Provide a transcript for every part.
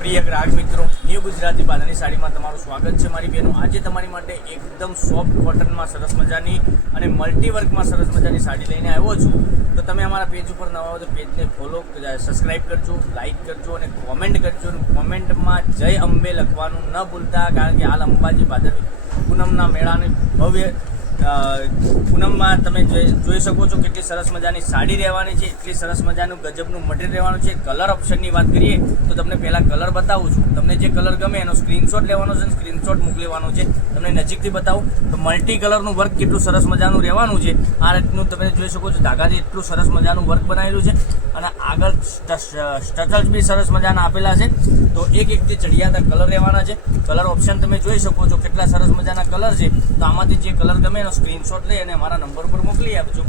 પ્રિય ગ્રાહક મિત્રો, ન્યૂ ગુજરાતી બાંધણી સાડીમાં તમારું સ્વાગત છે મારી બહેનો। આજે તમારી માટે એકદમ સોફ્ટ કોટનમાં સરસ મજાની અને મલ્ટીવર્કમાં સરસ મજાની સાડી લઈને આવ્યો છું। તો તમે અમારા પેજ ઉપર નવા હો તો પેજને ફોલો સબસ્ક્રાઈબ કરજો, લાઇક કરજો અને કોમેન્ટ કરજો। કોમેન્ટમાં જય અંબે લખવાનું ન ભૂલતા, કારણ કે હાલ અંબાજી ભાદરવી પૂનમના મેળાની ભવ્ય પૂનમમાં તમે જોઈ શકો છો કેટલી સરસ મજાની સાડી રહેવાની છે, એટલી સરસ મજાનું ગજબનું મટીરિયલ રહેવાનું છે। કલર ઓપ્શનની વાત કરીએ તો તમને પહેલાં કલર બતાવું છું। તમને જે કલર ગમે એનો સ્ક્રીનશોટ લેવાનો છે, સ્ક્રીનશોટ મોકલવાનો છે। તમને નજીકથી બતાવું તો મલ્ટી કલરનું વર્ક કેટલું સરસ મજાનું રહેવાનું છે। આ રીતનું તમે જોઈ શકો છો, ધાગાથી એટલું સરસ મજાનું વર્ક બનાવેલું છે અને આગળ સ્ટચલ્સ બી સરસ મજાના આપેલા છે। તો એક જે ચડિયાતા કલર રહેવાના છે। કલર ઓપ્શન તમે જોઈ શકો છો કેટલા સરસ મજાના કલર છે। તો આમાંથી જે કલર ગમે એનો સ્ક્રીનશોટ લઈ અને અમારા નંબર પર મોકલી આપજો।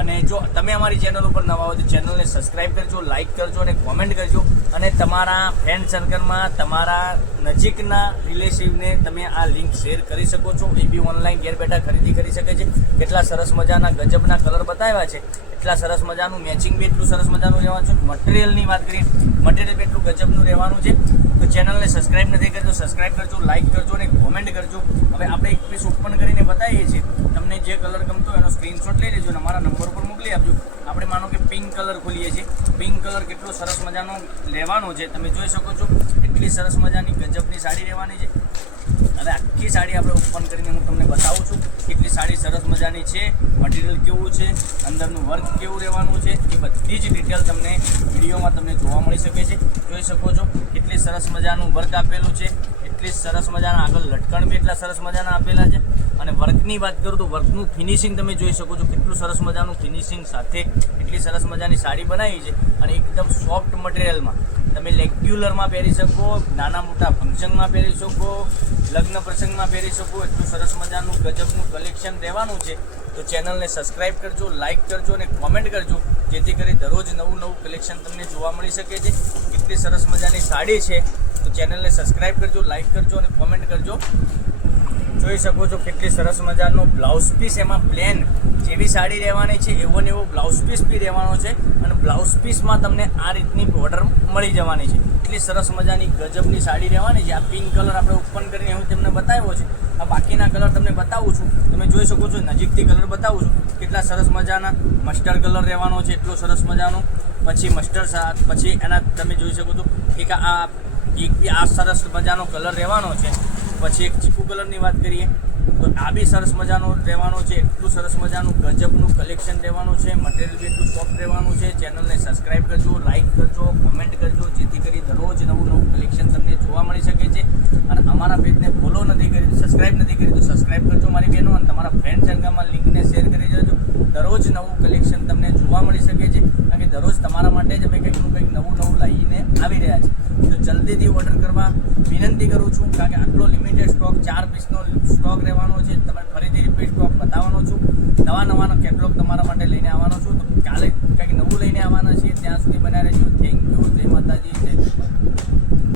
અને જો તમે અમારી ચેનલ ઉપર નવા હો તો ચેનલને સબસ્ક્રાઈબ કરજો, લાઇક કરજો અને કોમેન્ટ કરજો। અને તમારા ફ્રેન્ડ સર્કલમાં તમારા નજીકના રિલેટિવને તમે આ લિંક શેર કરી શકો છો। એ બી ઓનલાઈન ઘેર બેઠા ખરીદી કરી શકે છે। કેટલા સરસ મજાના ગજબના કલર બતાવ્યા છે, એટલા સરસ મજાનું મેચિંગ બી એટલું સરસ મજાનું રહેવાનું છે। મટીરિયલની વાત કરીએ, મટીરિયલ બી એટલું ગજબનું રહેવાનું છે। તો ચેનલને સબસ્ક્રાઈબ નથી કરજો, સબસ્ક્રાઈબ કરજો, લાઇક કરજો અને કોમેન્ટ કરજો। હવે આપણે એક પીસ ઓપન કરીને બતાવીએ છીએ। તમને જે કલર ગમતો એનો સ્ક્રીનશોટ લઈ લેજો અને અમારા નંબર પર મોકલી આપજો। આપણે માનો કે પિંક કલર ખોલીએ છીએ। પિંક કલર કેટલો સરસ મજાનો લેવાનો છે તમે જોઈ શકો છો, એટલી સરસ મજાની ગજબની સાડી રહેવાની છે। હવે આખી સાડી આપણે ઓપન કરીને હું તમને બતાવું છું કેટલી સાડી સરસ મજાની છે, મટીરિયલ કેવું છે, અંદરનું વર્ક કેવું રહેવાનું છે, એ બધી જ ડિટેલ તમને વિડીયોમાં તમને જોવા મળી શકે છે। જોઈ શકો છો કેટલી સરસ મજાનું વર્ક આપેલું છે, એટલી સરસ મજાના આગળ લટકણ બી એટલા સરસ મજાના આપેલા છે। અને વર્કની વાત કરું તો વર્કનું ફિનિશિંગ તમે જોઈ શકો છો, કેટલું સરસ મજાનું ફિનિશિંગ સાથે એટલી સરસ મજાની સાડી બનાવી છે। અને એકદમ સોફ્ટ મટીરિયલમાં તમે રેગ્યુલરમાં પહેરી શકો, નાના મોટા ફંક્શનમાં પહેરી શકો, લગ્ન પ્રસંગમાં પહેરી શકો, એટલું સરસ મજાનું ગજબનું કલેક્શન રહેવાનું છે। તો ચેનલને સબસ્ક્રાઈબ કરજો, લાઇક કરજો અને કોમેન્ટ કરજો, જેથી કરી દરરોજ નવું કલેક્શન તમને જોવા મળી શકે છે। કેટલી સરસ મજાની સાડી છે, તો ચેનલને સબસ્ક્રાઈબ કરજો, લાઇક કરજો અને કોમેન્ટ કરજો। જોઈ શકો છો કેટલી સરસ મજાનો બ્લાઉઝ પીસ, એમાં પ્લેન જેવી સાડી રહેવાની છે એવો ને એવો બ્લાઉઝ પીસ બી રહેવાનો છે। અને બ્લાઉઝ પીસમાં તમને આ રીતની બોર્ડર મળી જવાની છે। એટલી સરસ મજાની ગજબની સાડી રહેવાની છે। આ પિંક કલર આપણે ઓપન કરીને હું તમને બતાવ્યો છે। આ બાકીના કલર તમને બતાવું છું, તમે જોઈ શકો છો, નજીકથી કલર બતાવું છું કેટલા સરસ મજાના। મસ્ટર્ડ કલર રહેવાનો છે એટલો સરસ મજાનો, પછી મસ્ટર્ડ, પછી એના તમે જોઈ શકો છો એક આ સરસ મજાનો કલર રહેવાનો છે। પછી એક ચીકુ કલરની વાત કરીએ તો આ બી સરસ મજાનો રહેવાનો છે, એટલું સરસ મજાનું ગજબનું કલેક્શન રહેવાનું છે। મટીરિયલ બી એટલું સોફ્ટ રહેવાનું છે। ચેનલને સબસ્ક્રાઈબ કરજો, લાઇક કરજો, કોમેન્ટ કરજો, જેથી કરી દરરોજ નવું કલેક્શન તમને જોવા મળી શકે છે। અને અમારા પેજને ફોલો નથી કરી, સબસ્ક્રાઈબ નથી કરી તો સબસ્ક્રાઈબ કરજો મારી બહેનો, અને તમારા ફ્રેન્ડ સર્કલમાં લિંકને શેર કરી દેજો। દરરોજ નવું કલેક્શન તમને જોવા મળી શકે છે, કારણ કે દરરોજ તમારા માટે જ અમે કંઈક નવું લાવીને આવી રહ્યા છીએ। તો જલ્દીથી ઓર્ડર કરવા વિનંતી કરું છું, કારણ કે આટલો લિમિટેડ સ્ટોક 4 પીસનો સ્ટોક રહેવાનો છે। તમે ફરીથી રિપીટ સ્ટોક બતાવવાનો છું, નવા કેટલોગ તમારા માટે લઈને આવવાનો છું। તો કાલે કંઈક નવું લઈને આવવાના છીએ, ત્યાં સુધી બનાવી રહેજો। થેન્ક યુ, જય માતાજી, જય